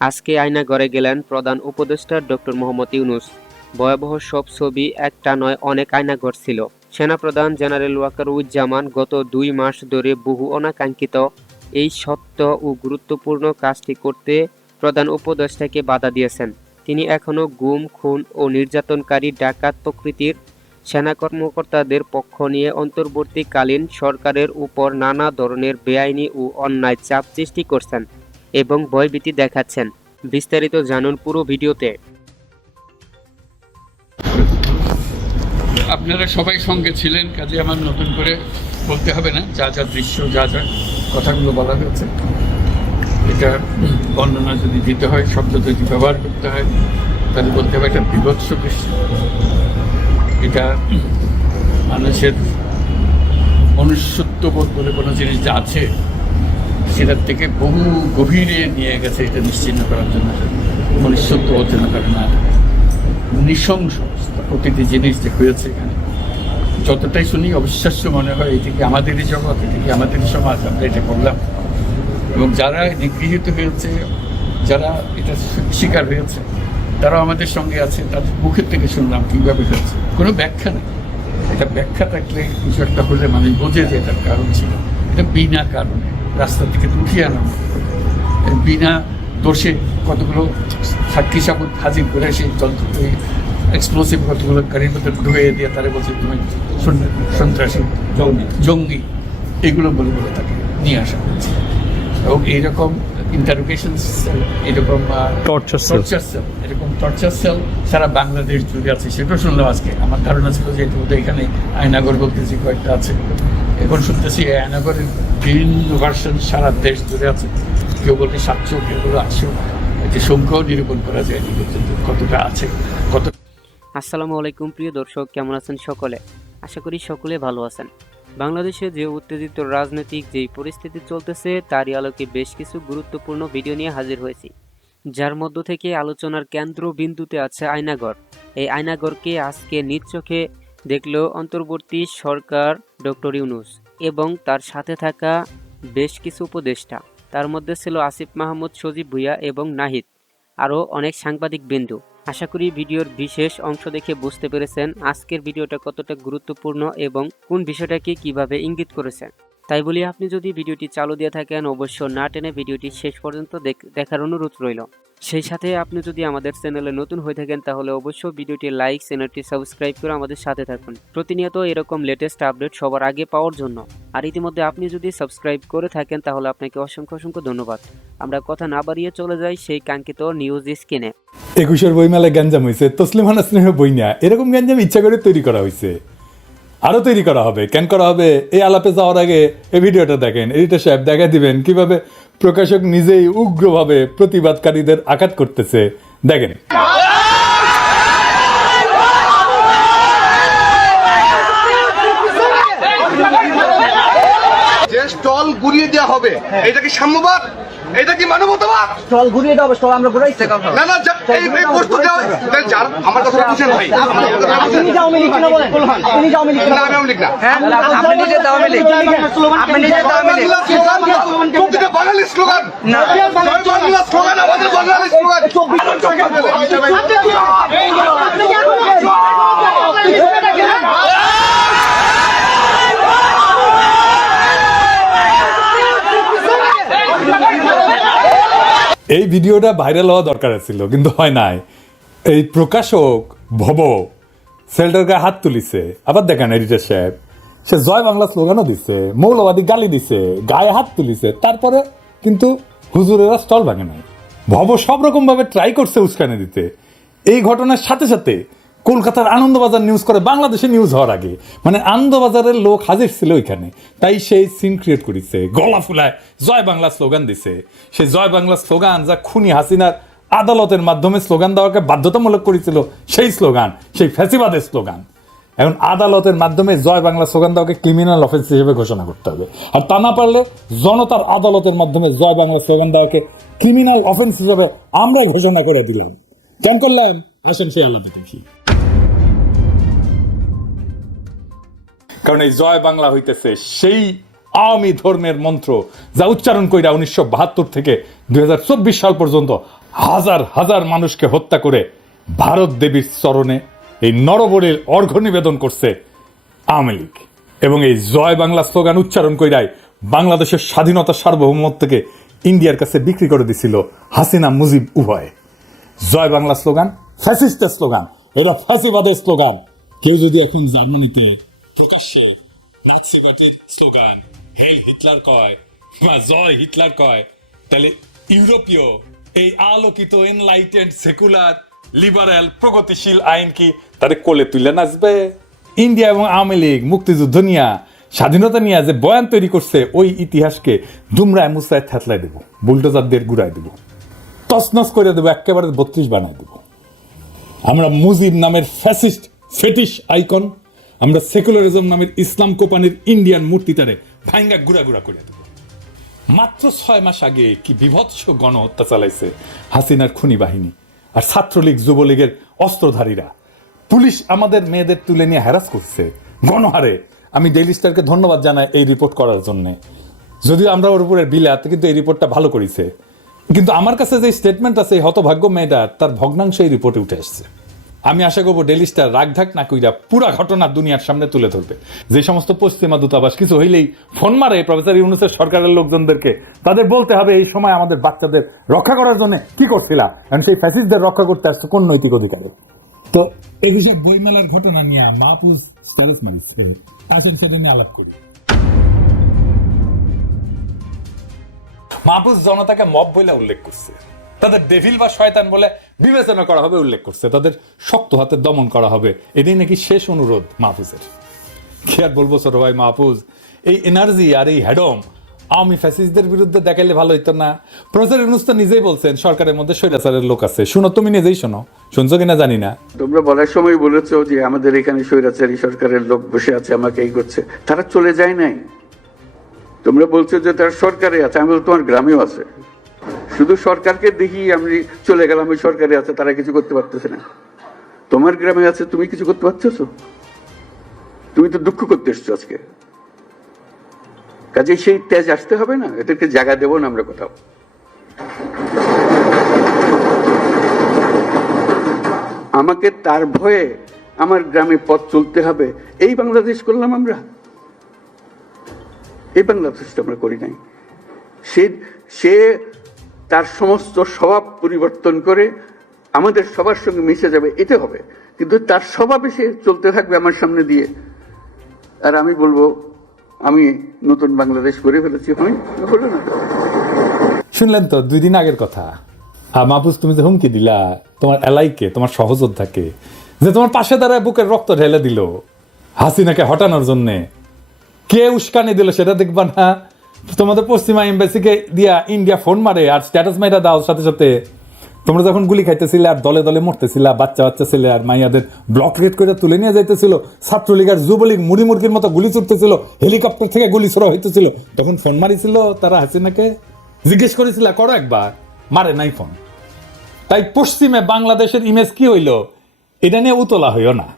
আজকে আয়নাঘরে গেলেন প্রধান উপদেষ্টা ডক্টর মোহাম্মদ ইউনূস। ভয়াবহ সব ছবি, একটা নয় অনেক আয়নাঘর ছিল। সেনাপ্রধান জেনারেল ওয়াকারুজ্জামান গত ২ মাস ধরে বহু অনাকাঙ্ক্ষিত এই সত্য ও গুরুত্বপূর্ণ কাজটি করতে প্রধান উপদেষ্টাকে বাধা দিয়েছেন। তিনি এখনও গুম, খুন ও নির্যাতনকারী ডাকাত প্রকৃতির সেনা কর্মকর্তাদের পক্ষ নিয়ে অন্তর্বর্তীকালীন সরকারের উপর নানা ধরনের বেআইনি ও অন্যায় চাপ সৃষ্টি করছেন এবং ভয়ভীতি দেখাচ্ছেন। বিস্তারিত জানুন পুরো ভিডিওতে। আপনারা সবাই সঙ্গে ছিলেন, কাজে আমার নতুন করে বলতে হবে না। যা যা দৃশ্য, যা যা কথাগুলো বলা হয়েছে, এটা বর্ণনা যদি দিতে হয়, শব্দ যদি ব্যবহার করতে হয়, তাহলে বলতে হবে একটা বিভৎস দৃশ্য। এটা মানুষের মনুষ্যত্ববোধ বলে কোনো জিনিস যা আছে সেটার থেকে বহু গভীরে নিয়ে গেছে। এটা নিশ্চিন্ন করার জন্য মনুষ্যত্ববোধ যেন না, নৃশংস প্রতিটি জিনিস যে হয়েছে, যতটাই শুনি অবিশ্বাস্য মনে হয়। এটিকে আমাদেরই জগৎ, এটিকে আমাদেরই সমাজ, আমরা এটা করলাম। এবং যারা নিগৃহীত হয়েছে, যারা এটা শিকার হয়েছে, তারাও আমাদের সঙ্গে আছে। তাদের মুখের থেকে শুনলাম কীভাবে হয়েছে। কোনো ব্যাখ্যা নেই। এটা ব্যাখ্যা থাকলে কিছু একটা হলে মানুষ বোঝে যে এটার কারণ ছিল। এটা বিনা কারণ রাস্তা থেকে উঠিয়ে আনো, বিনা দোষে কতগুলো সাক্ষী সাবুত হাজির করে সেই এক্সপ্লোসিভ কতগুলো গাড়ির মধ্যে ঢুকিয়ে দিয়ে তারা বলছে তুমি সন্ত্রাসী জঙ্গি, এগুলো বলে বলে তাকে নিয়ে আসা হচ্ছে। এবং এইরকম ইন্টারোগেশন সেল, এরকম টর্চার সেল, এরকম টর্চার সেল সারা বাংলাদেশ জুড়ে আছে। সেটাও শুনলাম আজকে। আমার ধারণা ছিল যে এখানে আয়নাগর বলতে যে কয়েকটা আছে, এখন শুনতেছি এই আয়নাগরের বিভিন্ন ভার্সন সারা দেশ জুড়ে আছে। কেউ বলতে ৭০০, কেউ বলে ৮০০। এটি সংখ্যাও নিরূপণ করা যায় কতটা আছে, কত। আসসালামু আলাইকুম প্রিয় দর্শক, কেমন আছেন সকলে? আশা করি সকলে ভালো আছেন। বাংলাদেশে যে উত্তেজিত রাজনৈতিক যেই পরিস্থিতি চলতেছে, তারই আলোকে বেশ কিছু গুরুত্বপূর্ণ ভিডিও নিয়ে হাজির হয়েছি, যার মধ্য থেকে আলোচনার কেন্দ্রবিন্দুতে আছে আয়নাঘর। এই আয়নাঘরকে আজকে নিজ চোখে দেখল অন্তর্বর্তী সরকার ডক্টর ইউনূস এবং তার সাথে থাকা বেশ কিছু উপদেষ্টা। তার মধ্যে ছিল আসিফ মাহমুদ, সজীব ভুঁইয়া এবং নাহিদ, আরও অনেক সাংবাদিক বিন্দু। আশা করি ভিডিওর বিশেষ অংশ দেখে বুঝতে পেরেছেন আজকের ভিডিওটা কতটা গুরুত্বপূর্ণ এবং কোন বিষয়টাকে কিভাবে ইঙ্গিত করেছে। তাই বলি, আপনি যদি ভিডিওটি চালু দিয়ে থাকেন, অবশ্য না টেনে ভিডিওটি শেষ পর্যন্ত দেখার অনুরোধ রইল। সেই সাথে আপনি যদি আমাদের চ্যানেলে নতুন হয়ে থাকেন, তাহলে অবশ্যই ভিডিওটি লাইক, চ্যানেলটি সাবস্ক্রাইব করে আমাদের সাথে থাকুন প্রতিনিয়ত এরকম লেটেস্ট আপডেট সবার আগে পাওয়ার জন্য। আর ইতিমধ্যে আপনি যদি সাবস্ক্রাইব করে থাকেন, তাহলে আপনাকে অসংখ্য অসংখ্য ধন্যবাদ। আমরা কথা না বাড়িয়ে চলে যাই সেই কাঙ্ক্ষিত নিউজ স্ক্রিনে। ২১ বইমেলায় গ্যাঞ্জাম হয়েছে, তসলিমা নাসরিনের বই না, এরকম গ্যাঞ্জাম ইচ্ছা করে তৈরি করা হয়েছে, আরও তৈরি করা হবে। কেন করা হবে? এই আলাপে যাওয়ার আগে এই ভিডিওটা দেখেন। এডিটর সাহেব দেখা দিবেন কিভাবে প্রকাশক নিজেই উগ্রভাবে প্রতিবাদকারীদের আঘাত করতেছে, দেখেন। যে স্টল ঘুরিয়ে দেওয়া হবে, এটা কি সাম্যবাদ? এটা কি মানবতাবাদ? স্টল ঘুরিয়ে দাও, স্টল আমরা ঘুরাইছি না না, এই প্রস্তুত দেওয়া আমার কথা বুঝেন ভাই। আপনি যাও মিলিক না বলেন, আপনি যাও মিলিক না, আমি আওয়ামী লীগ না। হ্যাঁ, আপনি নিজে দাও মিলিক, আপনি নিজে দাও মিলিক। প্রতিটা বাঙালি স্লোগান না, জয় বাংলা স্লোগান, আমাদের বাঙালি স্লোগান। এই ভিডিওটা ভাইরাল হওয়া দরকার ছিল, কিন্তু হয় নাই। এই প্রকাশক ভব সেলটার গায়ে হাত তুলিছে। আবার দেখেন এডিটর সাহেব, সে জয় বাংলা স্লোগানও দিছে, মৌলবাদী গালি দিছে, গায়ে হাত তুলিছে, তারপরে কিন্তু হুজুরেরা স্টল ভাঙে নাই। ভব সব রকমভাবে ট্রাই করছে উস্কানি দিতে। এই ঘটনার সাথে সাথে কলকাতার আনন্দবাজার নিউজ করে বাংলাদেশে নিউজ হওয়ার আগে, মানে আনন্দবাজারের লোক হাজির ছিল ওইখানে, তাই সেই সিন ক্রিয়েট করেছে, গলা ফুলায় জয় বাংলা স্লোগান দিছে। সেই জয় বাংলা স্লোগান যা খুনি হাসিনার আদালতের মাধ্যমে স্লোগান দেওয়াকে বাধ্যতামূলক করেছিল, সেই স্লোগান, সেই ফ্যাসিবাদের স্লোগান, এখন আদালতের মাধ্যমে জয় বাংলা স্লোগান দেওয়াকে ক্রিমিনাল অফেন্স হিসেবে ঘোষণা করতে হবে। আর তা না পারলে জনতার আদালতের মাধ্যমে জয় বাংলা স্লোগান দেওয়াকে ক্রিমিনাল অফেন্স হিসেবে আমরাই ঘোষণা করে দিলাম। কেন করলাম? আসেন সেই আলাদা দেখি। কারণ এই জয় বাংলা হইতেছে সেই আওয়ামী ধর্মের মন্ত্র যা উচ্চারণ কইরা ১৯৭২ থেকে ২০২৪ সাল পর্যন্ত হাজার হাজার মানুষকে হত্যা করে ভারত দেবীর চরণে এই নরবলির অর্ঘ্য নিবেদন করছে আওয়ামী লীগ। এবং এই জয় বাংলা স্লোগান উচ্চারণ কইরাই বাংলাদেশের স্বাধীনতা সার্বভৌমত্বকে ইন্ডিয়ার কাছে বিক্রি করে দিছিল হাসিনা মুজিব উভয়। জয় বাংলা স্লোগান ফ্যাসিস্টের স্লোগান, এটা ফ্যাসিবাদের স্লোগান। কেউ যদি এখন জার্মানিতে প্রকাশ্যে নাৎসি পার্টির স্লোগান হেল হিটলার কয় বা জয় হিটলার কয়, তাহলে ইউরোপীয় এই আলোকিত এনলাইটেন্ড সেকুলার লিবারেল প্রগতিশীল আইন কি তারে কোলে তুলে নাচবে? ইন্ডিয়া এবং আওয়ামী লীগ মুক্তিযুদ্ধ নিয়ে স্বাধীনতা নিয়ে যে বয়ান তৈরি করছে, ওই ইতিহাসকে দুমরায় মুসরায় থ্যাতলায় দেবো, বুলডোজারদের গুড়ায় দেবো, তছনছ করে দেবো, একেবারে 32 বানায় দেবো। আমরা মুজিব নামের ফ্যাসিস্ট ফেটিশ আইকন, আমরা সেকুলারিজম নামের ইসলাম কোপানির ইন্ডিয়ান মূর্তিটারে ভাঙ্গা গুড়া গুড়া করে দেবো। মাত্র 6 মাস আগে কি বিভৎস গণহত্যা চালাইছে হাসিনার খুনি বাহিনী আর ছাত্রলীগ যুবলীগের অস্ত্রধারীরা। পুলিশ আমাদের মেয়েদের তুলে নিয়ে হ্যারাস করছে গণহারে। আমি ডেইলি স্টারকে ধন্যবাদ জানাই এই রিপোর্ট করার জন্যে, যদিও আমরা ওর উপরে বিলাত, কিন্তু এই রিপোর্টটা ভালো করেছে। কিন্তু আমার কাছে যে স্টেটমেন্ট আছে এই হতভাগ্য মেয়েটার, তার ভগ্নাংশ এই রিপোর্টে উঠে আসছে। আমি আশা করবো ডেইলি স্টার রাগঢাক না কইরা পুরা ঘটনা দুনিয়ার সামনে তুলে ধরবে। যে সমস্ত পশ্চিমা দূতাবাস কিছু হইলেই ফোন মারে প্রফেসর ইউনূসের সরকারের লোকজনদেরকে, তাদের বলতে হবে এই সময় আমাদের বাচ্চাদের রক্ষা করার জন্য কি করছিলা, কারণ সেই ফ্যাসিস্টদের রক্ষা করতে আসছে কোন নৈতিক অধিকারে। তো 21-এর বইমেলার ঘটনা নিয়ে মাহফুজ স্ট্যাটাস মারিছে, আসেন সেটা নিয়ে আলাপ করি। মাহফুজ জনতাকে মব বলে উল্লেখ করছে, তাদের ডেভিল বা শয়তান বলে বিবেচনা করা হবে উল্লেখ করছে, তাদের শক্ত হাতে দমন করা হবে, এটাই নাকি শেষ অনুরোধ মাহফুজের। কি আর বলবো ছোট ভাই মাহফুজ, এই এনার্জি আর এই হ্যাডম আওয়ামী ফ্যাসিস্টদের বিরুদ্ধে দেখাইলে ভালো হইতো না? প্রফেসর ইউনূস তো নিজেই বলছেন সরকারের মধ্যে স্বৈরাচারের লোক আছে। শুনো, তুমি নিজেই শোনো, শুনছো কিনা জানি না। তোমরা বলার সময় বলেছো যে আমাদের এখানে স্বৈরাচারী সরকারের লোক বসে আছে, আমাকে এই করছে। তারা চলে যায় নাই। তোমরা বলছো যে তার সরকারে আছে, আমি বলছি তোমার গ্রামেও আছে। শুধু সরকারকে দেখি আমি চলে গেলাম ওই সরকারে আছে, তারা কিছু করতে পারতেছে না। তোমার গ্রামে আছে, তুমি কিছু করতে পারতেছো? তুমি তো দুঃখ করতে এসছো আজকে। কাজে সেই তেজ আসতে হবে না, এদেরকে জায়গা দেবো না আমরা কোথাও। আমাকে তার ভয়ে আমার গ্রামে পথ চলতে হবে, এই বাংলাদেশ করলাম আমরা? এই বাংলাদেশটা আমরা করি নাই। সে তার সমস্ত স্বভাব পরিবর্তন করে আমাদের সবার সঙ্গে মিশে যাবে, এটা হবে। কিন্তু তার স্বভাবে সে চলতে থাকবে আমার সামনে দিয়ে, আর আমি বলবো আমি নতুন বাংলাদেশ করে ফেলেছি। হলো না? শুনলেন তো 2 দিন আগের কথা। আর মাহফুজ, তুমি যে হুমকি দিলা তোমার এলাইকে, তোমার সহযোদ্ধাকে, যে তোমার পাশে দাঁড়ায় বুকের রক্ত ঢেলে দিল হাসিনাকে হটানোর জন্যে, কে উস্কানি দিল সেটা দেখবা না? তোমাদের পশ্চিমা এম্বাসিকে দিয়া ইন্ডিয়া ফোন মারে আর স্ট্যাটাস মাইরা দাও সাথে সাথে। তোমরা যখন গুলি খাইতেছিলে আর দলে দলে মরতেছিলা, বাচ্চা বাচ্চা ছেলে আর মাইয়াদের ব্লকলেট করে তুলে নিয়ে যাইতেছিল, ছাত্রলীগ আর যুবলীগ মুড়ি মুরগির মতো গুলি ছুটতেছিল, হেলিকপ্টার থেকে গুলি ছোড়া হইতেছিল, তখন ফোন মারিছিল তারা হাসিনাকে? জিজ্ঞেস করেছিল? করো একবার, মারে নাই ফোন। তাই পশ্চিমে বাংলাদেশের ইমেজ কি হইল এটা নিয়ে উতলা হইও না,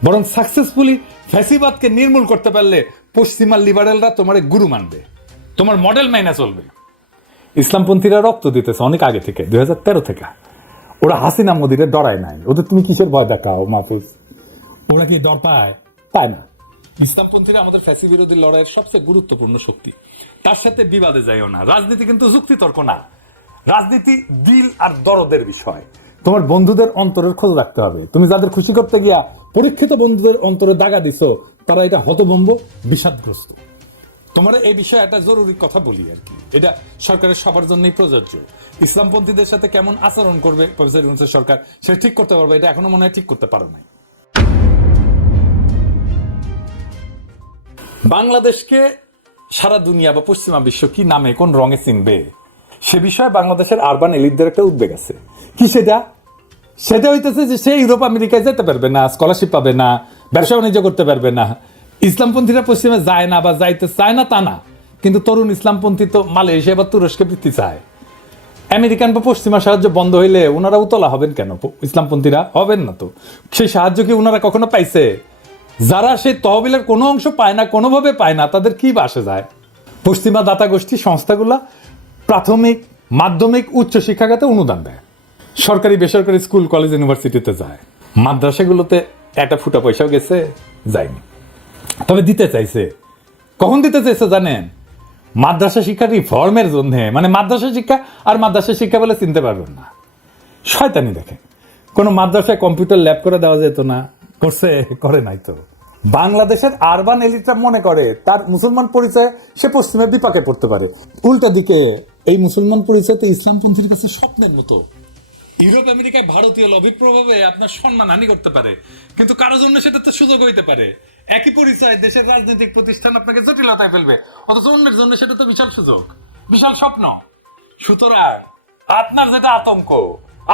বরং সাকসেসফুলি ফ্যাসিবাদকে নির্মূল করতে পারলে পশ্চিমা লিবারেলরা তোমার গুরু মানবে, তোমার মডেল মাইনা চলবে। ইসলামপন্থীরা রক্ত দিতেছে অনেক আগে থেকে, 2013 থেকে। ওরা হাসিনা মোদিরে ডরায় নাই, ওদের তুমি কিসের ভয় দেখাও মাহফুজ? ওরা কি ডর পায়? পায় না। ইসলামপন্থীরা আমাদের ফ্যাসি বিরোধী লড়াইয়ের সবচেয়ে গুরুত্বপূর্ণ শক্তি, তার সাথে বিবাদে যাইও না। রাজনীতি কিন্তু যুক্তিতর্ক না, রাজনীতি দিল আর দরদের বিষয়। তোমার বন্ধুদের অন্তরের খোঁজ রাখতে হবে। তুমি যাদের খুশি করতে গিয়া পরীক্ষিত বন্ধুদের অন্তরে দাগা দিছো, তারা এটা হতভম্ব, বিষাদগ্রস্ত। তোমার এই বিষয়ে একটা জরুরি কথা বলি আর কি, এটা সরকারের সবার জন্যই প্রযোজ্য। ইসলামপন্থীদের সাথে কেমন আচরণ করবে প্রফেসর ইউনূসের সরকার, সেটা ঠিক করতে পারবে, এটা এখনো মনে হয় ঠিক করতে পারো নাই। বাংলাদেশকে সারা দুনিয়া বা পশ্চিমা বিশ্ব কি নামে কোন রঙে চিনবে, সে বিষয়ে বাংলাদেশের আরবান এলিটদের একটা উদ্বেগ আছে। কি সেটা? সেটা হইতেছে যে সে ইউরোপ আমেরিকায় যেতে পারবে না, স্কলারশিপ পাবে না, ব্যবসা বাণিজ্য করতে পারবে না। ইসলামপন্থীরা পশ্চিমে যায় না বা যাইতে চায় না তা না, কিন্তু তরুণ ইসলামপন্থী তো মালয়েশিয়া বা তুরস্কে বৃত্তি চায়। আমেরিকান বা পশ্চিমা সাহায্য বন্ধ হইলে ওনারা উতলা হবেন কেন? ইসলামপন্থীরা হবেন না তো। সেই সাহায্য কি ওনারা কখনো পাইছে? যারা সেই তহবিলের কোনো অংশ পায় না, কোনোভাবে পায় না, তাদের কি বাসে যায়? পশ্চিমা দাতা গোষ্ঠী সংস্থাগুলা প্রাথমিক মাধ্যমিক উচ্চ শিক্ষা খাতে অনুদান দেয়, সরকারি বেসরকারি স্কুল কলেজ ইউনিভার্সিটিতে যায়, মাদ্রাসাগুলোতে একটা ফুটা পয়সাও গেছে, যায়নি। তবে দিতে চাইছে, কখন দিতে চাইছে জানেন? মাদ্রাসা শিক্ষা রিফর্মের জন্য। মানে মাদ্রাসা শিক্ষা আর মাদ্রাসা শিক্ষা বলে চিনতে পারবেন না, শয়তানি দেখে। কোনো মাদ্রাসায় কম্পিউটার ল্যাব করে দেওয়া যেত না, করছে? করে নাই তো। বাংলাদেশের আরবান এলিটরা মনে করে তার মুসলমান পরিচয় সে পশ্চিমে বিপাকে পড়তে পারে। উল্টা দিকে এই মুসলমান পরিচয়তে ইসলামপন্থীর কাছে স্বপ্নের মতো। ইউরোপ আমেরিকায় ভারতীয় লবির প্রভাবে আপনার সম্মানহানি করতে পারে, কিন্তু কারো জন্য সেটা তো সুযোগ হইতে পারে। একই পরিচয় দেশের রাজনৈতিক প্রতিষ্ঠান আপনাকে জটিলতায় ফেলবে, অথচ অন্যের জন্য সেটা তো বিশাল সুযোগ, বিশাল স্বপ্ন। সুতরাং আপনার যেটা আতঙ্ক,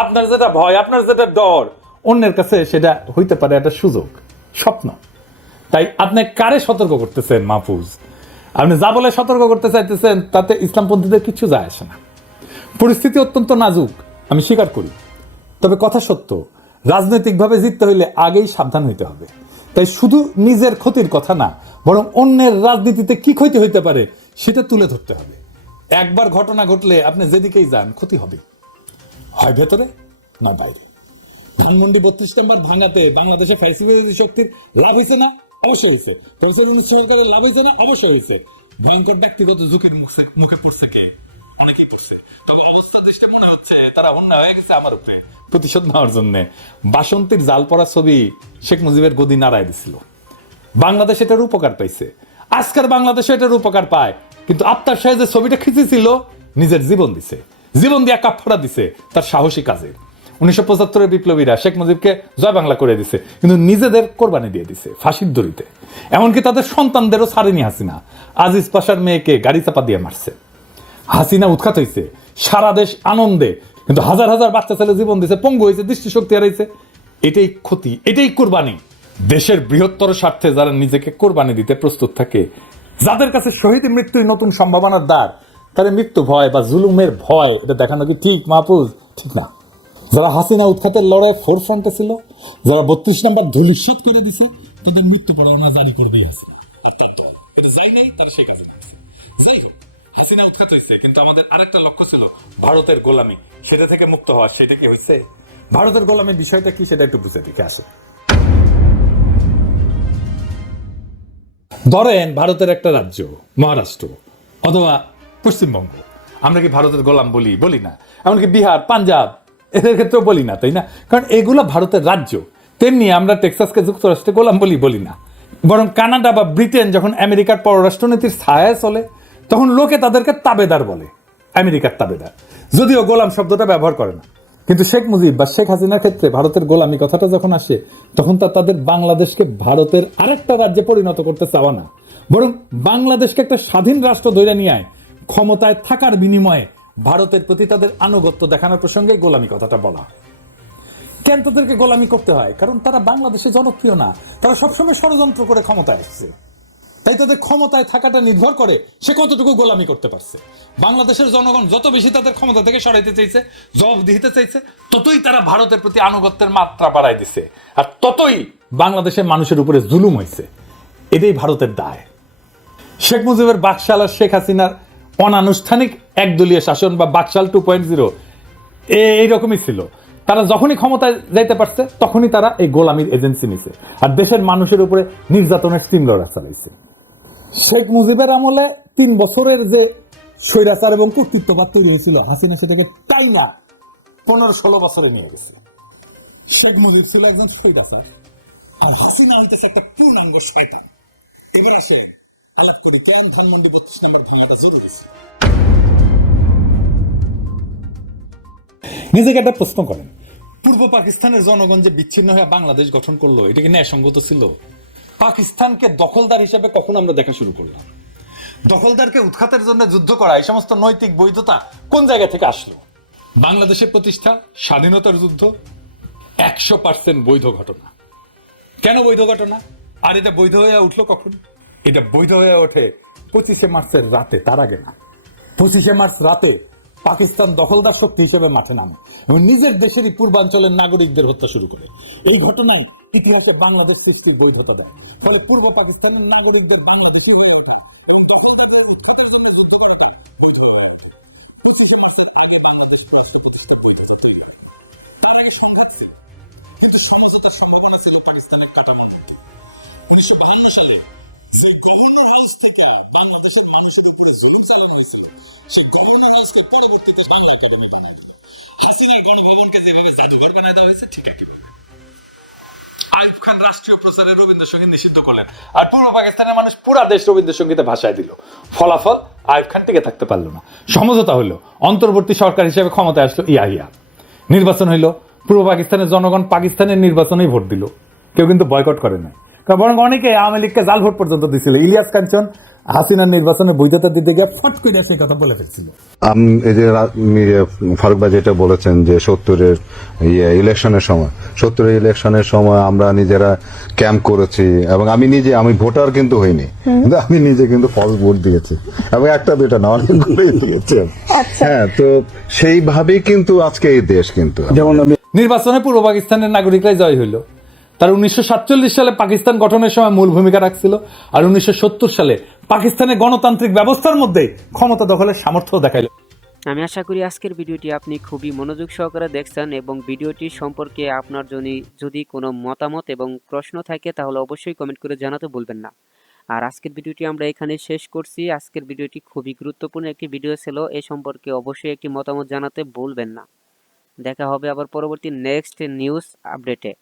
আপনার যেটা ভয়, আপনার যেটা ডর, অন্যের কাছে সেটা হইতে পারে একটা সুযোগ, স্বপ্ন। তাই আপনি কারে সতর্ক করতেছেন মাহফুজ? আপনি যা বলে সতর্ক করতে চাইতেছেন তাতে ইসলামপন্থীদের কিছু যায় আসে না। পরিস্থিতি অত্যন্ত নাজুক, আমি স্বীকার করি। তবে কথা সত্য, রাজনৈতিকভাবে জিততে হইলে আগেই সাবধান হইতে হবে। তাই শুধু নিজের ক্ষতির কথা না, বরং অন্যের রাজনীতিতে কি ক্ষতি হইতে পারে সেটা তুলে ধরতে হবে। একবার ঘটনা ঘটলে আপনি যেদিকেই যান ক্ষতি হবেই, হয় ভেতরে নয় বাইরে। ধানমন্ডি 32 নম্বর ভাঙাতে বাংলাদেশে ফ্যাসিবাদী শক্তির লাভ হয়েছে না? অবশ্যই হয়েছে। প্রফেসর ইউনূস সরকারের লাভ হয়েছে না? অবশ্যই হয়েছে। ভয়ঙ্কর ব্যক্তিগত ঝুঁকির মুখে পড়ছে কে? অনেকেই পড়ছে। তবে অবস্থা দৃষ্টে মনে হচ্ছে তারা অন্যায় হয়ে গেছে আমার উপরে প্রতিশোধ নেওয়ার জন্যে। বাসন্তীর জাল পড়া ছবি শেখ মুজিবের গদি নাড়ায় দিছিল, বাংলাদেশ এটার উপকার পাইছে। আজকের বাংলাদেশে এটার উপকার পায়, কিন্তু আফতাব সাহেব যে ছবিটা খিঁচেছিল নিজের জীবন দিছে, জীবন দিয়ে কাপড়া দিছে তার সাহসী কাজে। 1975-এর বিপ্লবীরা শেখ মুজিবকে জয় বাংলা করে দিছে, কিন্তু নিজেদের কোরবানি দিয়ে দিছে ফাঁসির দড়িতে। এমনকি তাদের সন্তানদেরও ছাড়েনি হাসিনা। আজিজ পাশার মেয়েকে গাড়ি চাপা দিয়ে মারছে। হাসিনা উৎখাত হয়েছে, সারা দেশ আনন্দে, কিন্তু হাজার হাজার বাচ্চা ছেলে জীবন দিছে, পঙ্গু হয়েছে, দৃষ্টিশক্তি হারাইছে। এটাই ক্ষতি, এটাই কোরবানি। দেশের বৃহত্তর স্বার্থে যারা নিজেকে কোরবানি দিতে প্রস্তুত থাকে, যাদের কাছে শহীদ মৃত্যুই নতুন সম্ভাবনার দ্বার, তারা মৃত্যু ভয় বা জুলুমের ভয় এটা দেখানো কি ঠিক মাহফুজ? ঠিক না। যারা হাসিনা উৎখাতের লড়াই ফোরফ্রন্টে ছিল, যারা 32 নম্বর ধূলিসাৎ করে দিছে, তাদের মৃত্যু পরোয়ানা জারি করবেই হাসিনা আর তার দল। এটা যাই নেই, তারা সেই কাজে নামছে। যাই হোক, হাসিনা উৎখাত হয়েছে, কিন্তু আমাদের আরেকটা লক্ষ্য ছিল ভারতের গোলামি, সেটা থেকে মুক্ত হওয়া। সেটা কি হয়েছে? ভারতের গোলামির বিষয়টা কি সেটা একটু বুঝে দেখে আসে। ধরেন ভারতের একটা রাজ্য মহারাষ্ট্র অথবা পশ্চিমবঙ্গ, আমরা কি ভারতের গোলাম বলি? বলি না। এমনকি বিহার, পাঞ্জাব, এদের ক্ষেত্রেও বলি না, তাই না? কারণ এগুলো ভারতের রাজ্য। তেমনি আমরা টেক্সাসকে যুক্তরাষ্ট্রে গোলাম বলি না। বরং কানাডা বা ব্রিটেন যখন আমেরিকার পররাষ্ট্রনীতির ছায়ায় চলে, তখন লোকে তাদেরকে তাবেদার বলে, আমেরিকার তাবেদার, যদিও গোলাম শব্দটা ব্যবহার করে না। কিন্তু শেখ মুজিব বা শেখ হাসিনার ক্ষেত্রে ভারতের গোলামি কথাটা যখন আসে, তখন তাদের বাংলাদেশকে ভারতের আরেকটা রাজ্যে পরিণত করতে চাওয়া না, বরং বাংলাদেশকে একটা স্বাধীন রাষ্ট্র ধরে নিয়ে আয়, ক্ষমতায় থাকার বিনিময়ে ভারতের প্রতি তাদের আনুগত্য দেখানোর প্রসঙ্গে গোলামি কথাটা বলা হয়। কেন তাদেরকে গোলামি করতে হয়? কারণ তারা বাংলাদেশে জনপ্রিয় না, তারা সবসময় ষড়যন্ত্র করে ক্ষমতায় আসছে। তাই তাদের ক্ষমতায় থাকাটা নির্ভর করে সে কতটুকু গোলামি করতে পারছে। বাংলাদেশের জনগণ যত বেশি তাদের ক্ষমতা থেকে সরাইতে চাইছে, জবাবদিহিতে চাইছে, ততই তারা ভারতের প্রতি আনুগত্যের মাত্রা বাড়ায় দিছে, আর ততই বাংলাদেশের মানুষের উপরে জুলুম হয়েছে। এটাই ভারতের দায়। শেখ মুজিবের বাকশাল আর শেখ হাসিনার অনানুষ্ঠানিক একদলীয় শাসন বা বাকশাল 2.0 এইরকমই ছিল। তারা যখনই ক্ষমতায় যাইতে পারছে তখনই তারা এই গোলামির এজেন্সি নিছে আর দেশের মানুষের উপরে নির্যাতনের স্টিম লড়া চালাইছে। শেখ মুজিবের আমলে 3 বছরের যে স্বৈরাচার এবং কর্তৃত্ববাদ তৈরি হয়েছিল, হাসিনা সেটাকে টাইনা 15-16 বছরে নিয়ে গেছে। শেখ মুজিব ছিল একজন স্বৈরাচার, আর হাসিনা হইতেছে একটা পূর্ণাঙ্গ শয়তান। এবার আসেন আলাপ করি কেন ধানমন্ডি 32 নম্বর ভাঙাটা জরুরি ছিল। নিজেকে একটা প্রশ্ন করেন, পূর্ব পাকিস্তানের জনগণ যে বিচ্ছিন্ন হয়ে বাংলাদেশ গঠন করলো, এটা কি ন্যায়সঙ্গত ছিল? পাকিস্তানকে দখলদার হিসেবে কখন আমরা দেখা শুরু করলাম? দখলদারকে উৎখাতের জন্য যুদ্ধ করা, এই সমস্ত নৈতিক বৈধতা কোন জায়গা থেকে আসলো? বাংলাদেশের প্রতিষ্ঠা, স্বাধীনতার যুদ্ধ 100% বৈধ ঘটনা। কেন বৈধ ঘটনা? আর এটা বৈধ হয়ে উঠলো কখন? এটা বৈধ হয়ে ওঠে 25শে মার্চের রাতে, তার আগে না। 25শে মার্চ রাতে পাকিস্তান দখলদার শক্তি হিসেবে মাঠে নামে এবং নিজের দেশেরই পূর্বাঞ্চলের নাগরিকদের হত্যা শুরু করে। এই ঘটনায় ইতিহাসে বাংলাদেশ সৃষ্টির বৈধতা দেয়। ফলে পূর্ব পাকিস্তানের নাগরিকদের বাংলাদেশি হয়ে ওঠা এবং দখলদারদের উৎখাতের জন্য যুদ্ধ করাটা বৈধ হয়ে ওঠে। 25শে মার্চের আগে বাংলাদেশ রাষ্ট্র প্রতিষ্ঠার বৈধতা তৈরি হয়নি। তার আগে সংঘাত ছিল, কিন্তু সমঝোতার সম্ভাবনা ছিল পাকিস্তানের কাঠামোর মধ্যেই। 1952 সালে যে গভর্নর হাউস থেকে বাংলাদেশের মানুষের উপরে জুলুম চালানো হয়েছিল, সেই গভর্নর হাউসকে পরবর্তীতে বাংলা একাডেমি বানায় দিল। হাসিনার গণভবনকে যেভাবে জাদুঘর বানায় দেওয়া হয়েছে, ঠিক একইভাবে আইয়ুব খান রাষ্ট্রীয় প্রচারে রবীন্দ্রসঙ্গীত নিষিদ্ধ করলেন, আর পূর্ব পাকিস্তানের মানুষ পুরা দেশ রবীন্দ্রসঙ্গীতে ভাষায় দিল। ফলাফল, আইয়ুব খান টিকে থাকতে পারলো না। সমঝোতা হইলো, অন্তর্বর্তী সরকার হিসেবে ক্ষমতায় আসলো ইয়াহিয়া। নির্বাচন হইলো, পূর্ব পাকিস্তানের জনগণ পাকিস্তানের নির্বাচনেই ভোট দিল, কেউ কিন্তু বয়কট করে নাই। বরং অনেকে আওয়ামী লীগকে জাল ভোট পর্যন্ত দিছিল। ইলিয়াস কাঞ্চন হাসিনার নির্বাচনের বৈধতা দিতে গিয়ে ফট করে সেই কথা বলে ফেলছিল। এই যে ফারুক ভাই যেটা বলেছেন যে 70-এর ইলেকশনের সময় আমরা নিজেরা ক্যাম্প করেছি, এবং আমি ভোটার কিন্তু হইনি, কিন্তু আমি নিজে কিন্তু ফলস ভোট দিয়েছি, এবং একটা দুইটা না, অনেকগুলোই দিয়েছি। হ্যাঁ, তো সেইভাবেই কিন্তু আজকে এই দেশ কিন্তু যেমন নির্বাচনে পূর্ব পাকিস্তানের নাগরিকরাই জয় হইল। তার 1947 সালে পাকিস্তান গঠনের সময় মূল ভূমিকা রাখছিল, আর 1970 সালে পাকিস্তানের গণতান্ত্রিক ব্যবস্থার মধ্যে ক্ষমতা দখলের সামর্থ্য দেখাইল। আমি আশা করি আজকের ভিডিওটি আপনি খুবই মনোযোগ সহকারে দেখছেন এবং ভিডিওটি সম্পর্কে আপনার যদি কোনো মতামত এবং প্রশ্ন থাকে তাহলে অবশ্যই কমেন্ট করে জানাতে ভুলবেন না। আর আজকের ভিডিওটি আমরা এখানে শেষ করছি। আজকের ভিডিওটি খুবই গুরুত্বপূর্ণ একটি ভিডিও ছিল, এ সম্পর্কে অবশ্যই একটি মতামত জানাতে ভুলবেন না। দেখা হবে আবার পরবর্তী নেক্সট নিউজ আপডেটে।